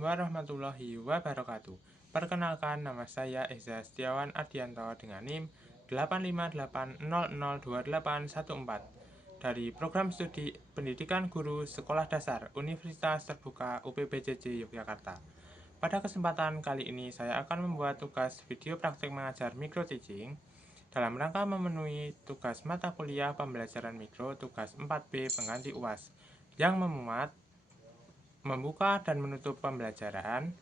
warahmatullahi wabarakatuh. Perkenalkan, nama saya Eza Setiawan Ardianto dengan NIM 858002814 dari Program Studi Pendidikan Guru Sekolah Dasar Universitas Terbuka UPBJJ Yogyakarta. Pada kesempatan kali ini saya akan membuat tugas video praktik mengajar micro teaching dalam rangka memenuhi tugas mata kuliah pembelajaran mikro tugas 4B pengganti UAS yang memuat membuka dan menutup pembelajaran,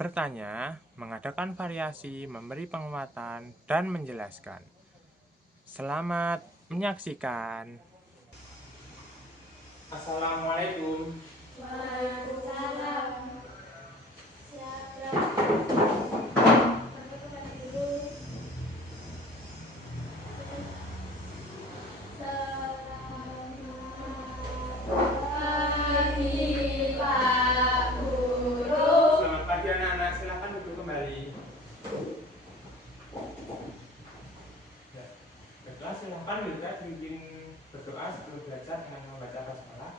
bertanya, mengadakan variasi, memberi penguatan, dan menjelaskan. Selamat menyaksikan. Assalamualaikum. Waalaikumsalam. Selamat pagi anak-anak, silahkan duduk kembali. Baiklah, silahkan juga bimbing berdoa sebelum belajar dengan membaca basmalah.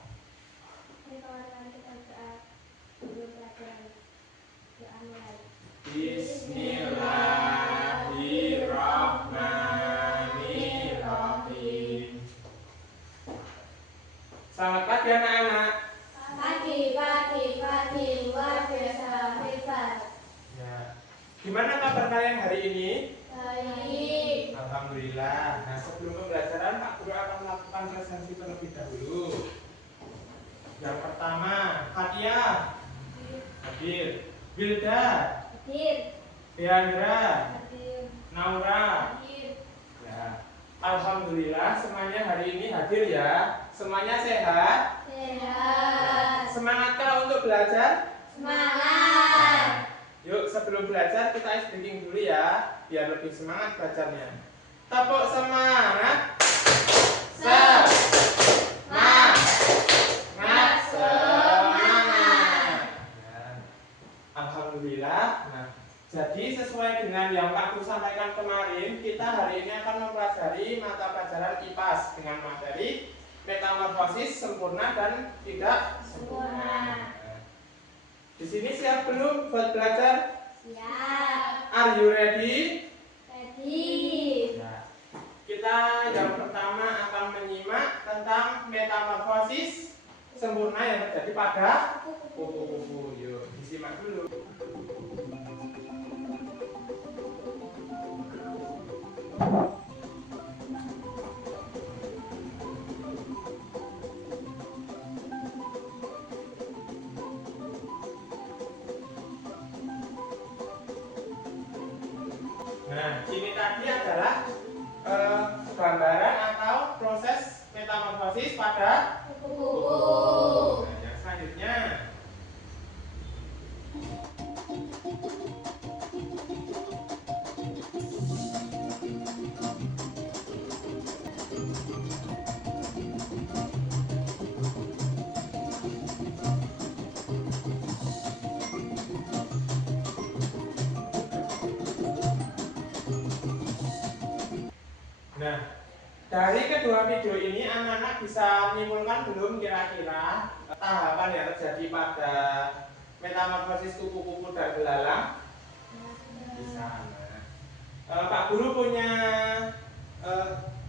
Bismillahirrahmanirrahim. Selamat pagi anak-anak. Pagi, luar biasa hebat. Ya. Gimana kabar kalian hari ini? Baik. Alhamdulillah. Nah, sebelum pembelajaran Pak Guru akan melakukan presentasi terlebih dahulu. Yang pertama, Fatia hadir, Wilda Hadir. Deandra, Hadir. Naura. Hadir. Ya. Alhamdulillah semuanya hari ini hadir ya. Semuanya sehat? Sehat. Semangatkah untuk belajar? Semangat. Yuk sebelum belajar kita ice breaking dulu ya, biar lebih semangat belajarnya. Tepuk semangat. Semangat. Ya. Alhamdulillah. Nah, jadi sesuai dengan yang Pak Guru sampaikan kemarin, kita hari ini akan mempelajari mata pelajaran IPAS dengan materi metamorfosis sempurna dan tidak sempurna. Di sini siap belum buat belajar? Siap. Are you ready? Ready. Ya. Kita yang pertama akan menyimak tentang metamorfosis sempurna yang terjadi pada kupu-kupu. Yuk, disimak dulu. Nah, ini tadi adalah gambaran atau proses metamorfosis pada Kupu-kupu. Nah, yang selanjutnya. Nah, dari kedua video ini anak-anak bisa menyimpulkan belum kira-kira tahapan yang terjadi pada metamorfosis kupu-kupu dan belalang? Bisa. Nah, Pak Guru punya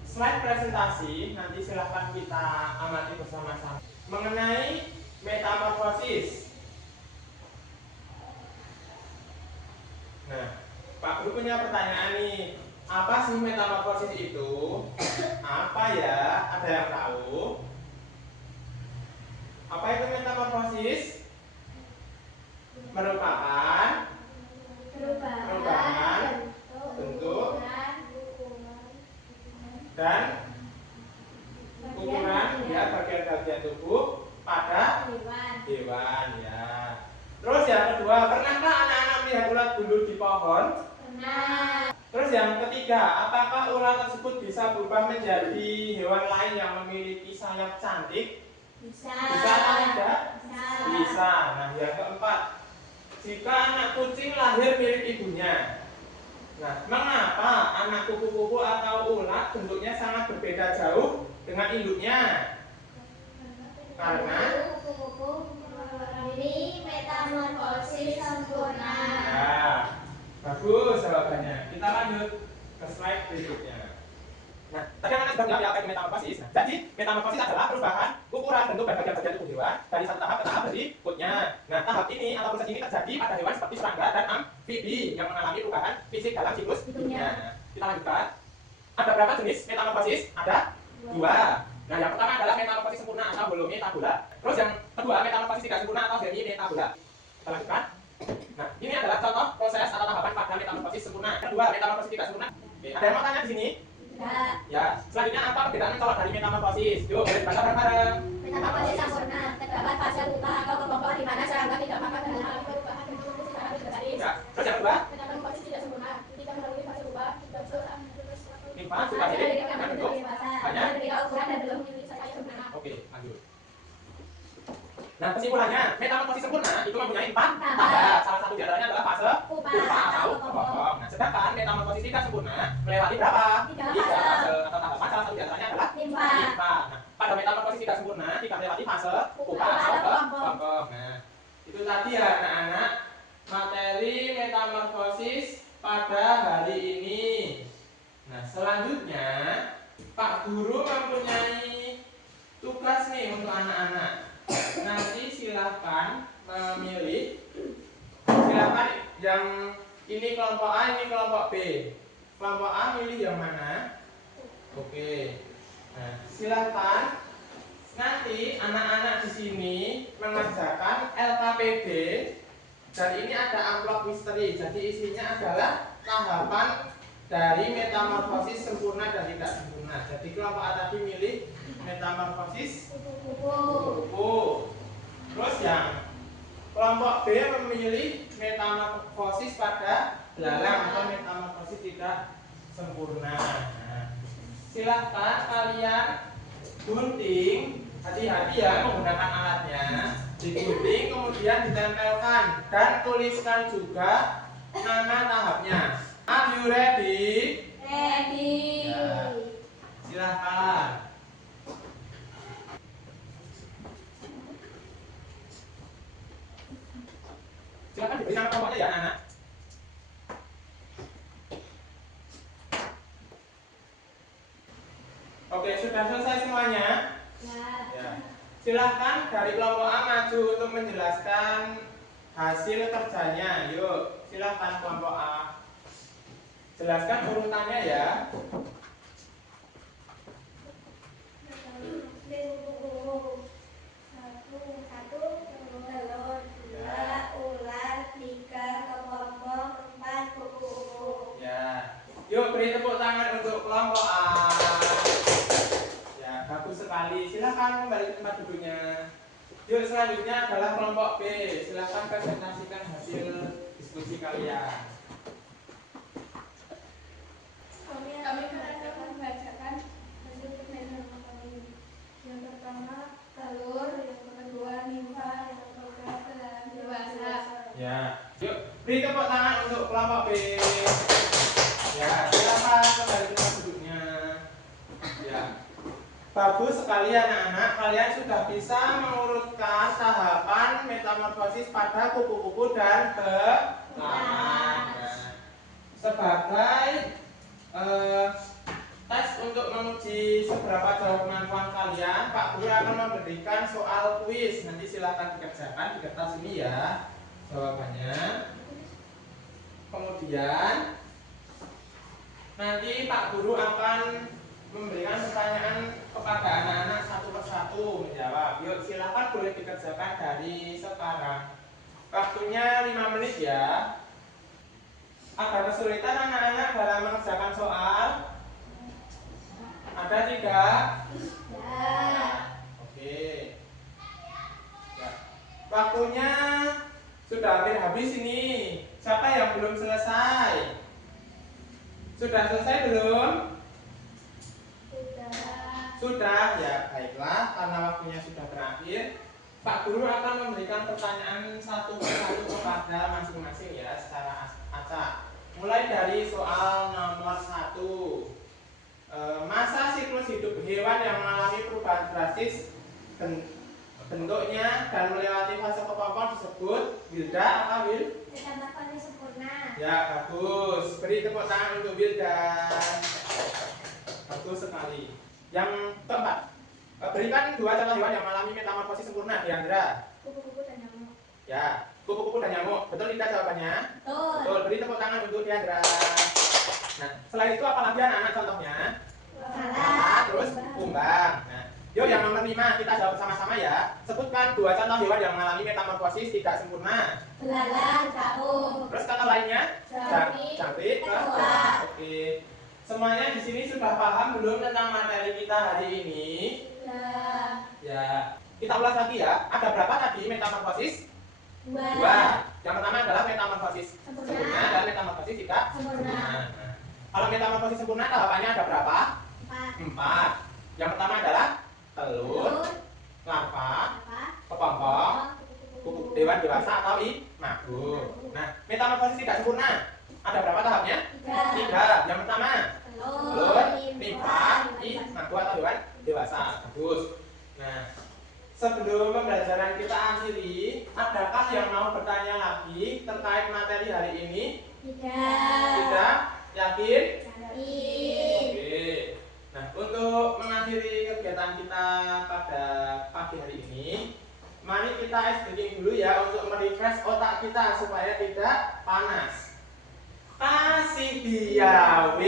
slide presentasi, nanti silahkan kita amati bersama-sama mengenai metamorfosis. Nah, Pak Guru punya pertanyaan nih. Apa sih metamorfosis itu? Apa ya? Ada yang tahu? Apa itu metamorfosis? Merupakan perubahan bentuk dan ukuran ya bagian-bagian tubuh pada hewan ya. Terus yang kedua, pernahkah anak-anak melihat ulat bulu di pohon? Pernah. Terus yang ketiga, apakah ulat tersebut bisa berubah menjadi hewan lain yang memiliki sayap cantik? Bisa. Bisa atau tidak? Bisa. Bisa. Nah, yang keempat, jika anak kucing lahir milik ibunya, nah, mengapa anak kupu-kupu atau ulat bentuknya sangat berbeda jauh dengan induknya? Karena kupu-kupu ini metamorfosis metamorfosis sempurna. Ya, bagus jawabannya. Kita lanjut ke slide berikutnya. Nah, tadi anak sudah menjawab apa itu metamorfosis. Nah, jadi metamorfosis adalah perubahan ukuran bentuk dan bagian-bagian tubuh hewan dari satu tahap ke tahap berikutnya. Nah, tahap ini atau proses ini terjadi pada hewan seperti serangga dan amfibi yang mengalami perubahan fisik dalam siklus hidupnya. Nah, kita lanjutkan. Ada berapa jenis metamorfosis? Ada 2. Nah, yang pertama adalah metamorfosis sempurna atau holometabula. Terus yang kedua metamorfosis tidak sempurna atau hemimetabula. Kita lanjutkan. Nah, ini adalah contoh proses atau tahapan pada metamorfosis sempurna. Kedua, metamorfosis tidak sempurna. Oke, ada yang mau tanya di sini? Ya. Selanjutnya apa perbedaan mencolok dari metamorfosis? Yuk, boleh dibaca bareng-bareng. Metamorfosis sempurna terdapat fase pupa atau kelompok di mana serangga tidak makan dan mengalami perubahan bentuk secara vegetarian. Ya. Terus yang kedua? Metamorfosis tidak sempurna ketika melalui fase pupa tidak bisa Nimfa sudah jadi dengan bentuk hanya. berbeda ukuran dan belum memiliki sayap sempurna. Oke, lanjut. Nah, kesimpulannya, metamorfosis sempurna itu mempunyai 4 tahap. Salah satu di antaranya adalah fase pupa atau kelompok. Nah, sedangkan metamorfosis tidak sempurna melewati berapa? 3 fase atau tahapan. Salah satu di antaranya adalah Nimfa. Nah, pada metamorfosis tidak sempurna tidak melewati fase pupa atau kelompok. Nah, itu tadi ya anak-anak materi metamorfosis pada hari ini. Nah, selanjutnya Pak Guru mempunyai tugas nih untuk anak-anak. Nanti silahkan memilih. Silahkan yang ini kelompok A, ini kelompok B. Kelompok A milih yang mana? Oke. Nah, silahkan nanti anak-anak di sini mengerjakan LKPD. Dan ini ada amplop misteri. Jadi isinya adalah tahapan dari metamorfosis sempurna dan tidak sempurna. Jadi kelompok A tadi milih metamorfosis kupu-kupu. Terus yang kelompok B memilih metamorfosis pada belalang atau metamorfosis tidak sempurna. Nah, silahkan kalian gunting, hati-hati ya menggunakan alatnya. Digunting kemudian ditempelkan dan tuliskan juga nama tahapnya. Are you ready? Ready. Ya, silahkan. Silahkan diberi nama kelompoknya ya anak-anak. Oke, sudah selesai semuanya? Ya. Silahkan dari kelompok A maju untuk menjelaskan hasil kerjanya. Yuk, silahkan kelompok A. Jelaskan urutannya ya. Yuk beri tepuk tangan untuk kelompok A. Ya, bagus sekali. Silakan kembali ke tempat duduknya. Yuk selanjutnya adalah kelompok B. Silakan presentasikan hasil diskusi kalian. Kami akan membacakan hasil penelitian kami. Yang pertama telur, yang kedua nimfa, yang ketiga dewasa. Ya, yuk beri tepuk tangan untuk kelompok B. Ya, silakan kembali ke tempat duduknya. Ya, bagus sekali anak-anak. Kalian sudah bisa mengurutkan tahapan metamorfosis pada kupu-kupu dan belalang. Nah, sebagai tes untuk menguji seberapa jauh kemampuan kalian, Pak Guru akan memberikan soal kuis. Nanti silakan dikerjakan di kertas ini ya jawabannya. Kemudian nanti Pak Guru akan memberikan pertanyaan kepada anak-anak satu persatu menjawab. Yuk silakan boleh dikerjakan dari sekarang. Waktunya 5 menit ya. Ada kesulitan anak-anak dalam mengerjakan soal? Ada tidak? Ya. Oke. Ya. Waktunya sudah hampir habis ini. Siapa yang belum selesai? Sudah selesai belum? Sudah, ya baiklah. Karena waktunya sudah berakhir, Pak Guru akan memberikan pertanyaan satu persatu kepada masing-masing ya secara acak. Mulai dari soal nomor 1. Masa siklus hidup hewan yang mengalami perubahan drastis bentuknya dan melewati fase kepokok disebut Wilda apa Wil? Metamorfosis sempurna. Ya, bagus. Beri tepuk tangan untuk Wilda. Bagus sekali. Yang keempat, berikan 2 contoh hewan yang mengalami metamorfosis sempurna, Diandra. Kupu-kupu dan nyamuk. Ya, kupu-kupu dan nyamuk. Betul tidak jawabannya? Betul. Betul. Beri tepuk tangan untuk Diandra. Nah, selain itu apalagi anak-anak contohnya? Salah. Terus kumbang. Nah, yuk yang nomor 5 kita jawab bersama-sama ya. Sebutkan 2 contoh hewan yang mengalami metamorfosis tidak sempurna. Belalang, capung. Terus kata lainnya? Jangkrik. Kecoa. Oke. Semuanya di sini sudah paham belum tentang materi kita hari ini? Ya. Ya. Kita ulas lagi ya. Ada berapa tadi metamorfosis? 2. 2. Yang pertama adalah metamorfosis sempurna dan metamorfosis tidak Sempurna. Nah, kalau metamorfosis sempurna tahapannya ada berapa? 4. Yang pertama adalah telur, larva, kepompong, hewan dewasa atau imago. Nah, metamorfosis tidak sempurna ada berapa tahapnya? 3. Yang pertama telur, nimfa, imago atau hewan dewasa. Bagus. Nah, sebelum pembelajaran kita akhiri, adakah yang mau bertanya lagi terkait materi hari ini? Tidak? Yakin? Oke. Nah, untuk mengakhiri kegiatan kita pada pagi hari ini, mari kita ice breaking dulu ya untuk merefresh otak kita supaya tidak panas. Kasih dia W,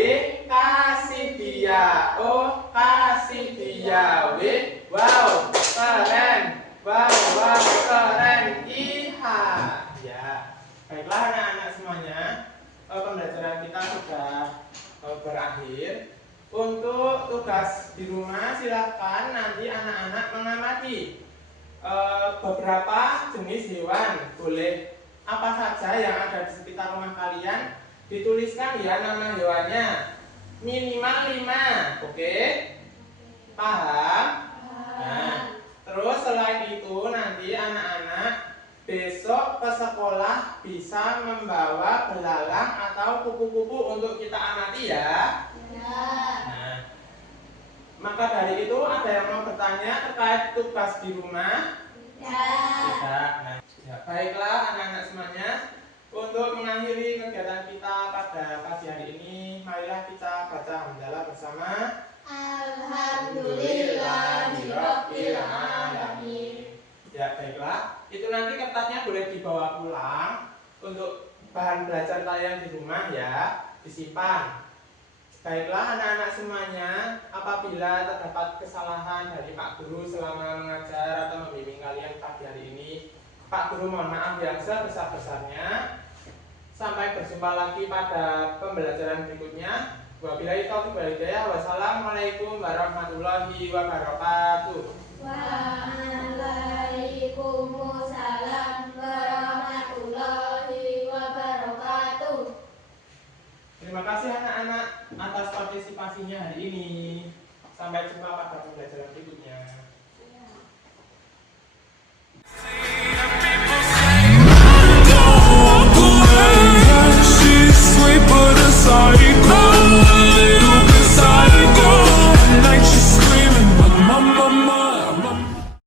kasih dia O, kasih dia W. Wow, keren. Wow, keren. Iha. Ya. Baiklah anak-anak semuanya, pembelajaran kita sudah berakhir. Untuk tugas di rumah silahkan nanti anak-anak mengamati beberapa jenis hewan. Boleh apa saja yang ada di sekitar rumah kalian, dituliskan ya nama hewannya. Minimal 5. Oke? Paham? Nah, terus selain itu nanti anak-anak besok ke sekolah bisa membawa belalang atau kupu-kupu untuk kita amati ya. Nah, maka dari itu ada yang mau bertanya terkait tugas di rumah? Tidak. Nah, ya, baiklah anak-anak semuanya. Untuk mengakhiri kegiatan kita pada pagi hari ini, marilah kita baca hamdalah bersama. Alhamdulillahirabbil alamin. Ya, baiklah. Itu nanti kertasnya boleh dibawa pulang untuk bahan belajar kalian di rumah ya, disimpan. Baiklah anak-anak semuanya, apabila terdapat kesalahan dari Pak Guru selama mengajar atau membimbing kalian pagi hari ini, Pak Guru mohon maaf yang sebesar-besarnya. Sampai berjumpa lagi pada pembelajaran berikutnya. Wabillahi taufiq wal hidayah. Wassalamualaikum warahmatullahi wabarakatuh. Waalaikumsalam.